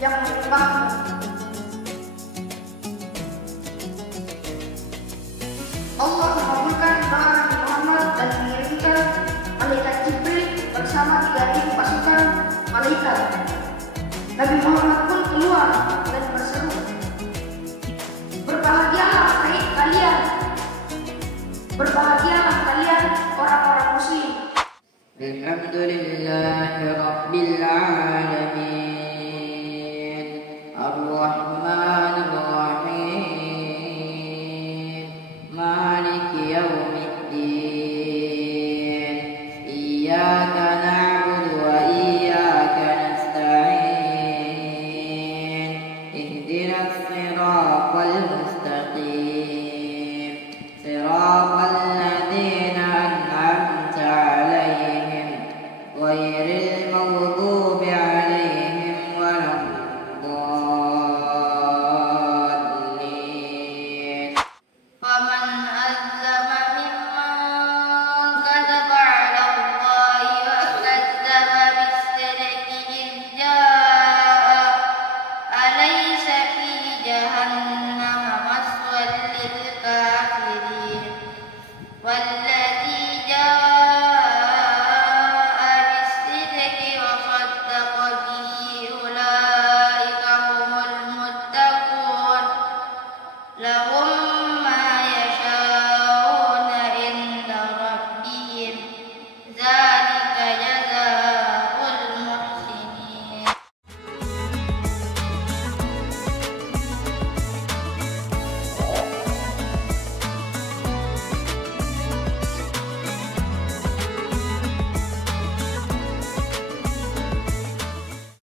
yang menyembahmu. Allah mengabulkan doa Nabi Muhammad dan mengirimkan malaikat Jibril bersama 3.000 pasukan malaikat. Nabi Muhammad pun keluar dan berseru, berbahagialah kalian orang-orang muslim. Alhamdulillahi Rabbil Alamin, Ar-Rahmanir Rahim, Maliki Yawmiddin, Iyyaka na'budu wa iyyaka nasta'in, Ihdinas siratal mustaqim, siratal ladzina an'amta 'alaihim ghairil maghdubi 'alaihim waladdallin. Faman azlama mimman kadzaba 'ala Allahi wa kadzdzaba bis-sidqi idh jaa'a, alaysa fi jahannama maswal lil kafirin.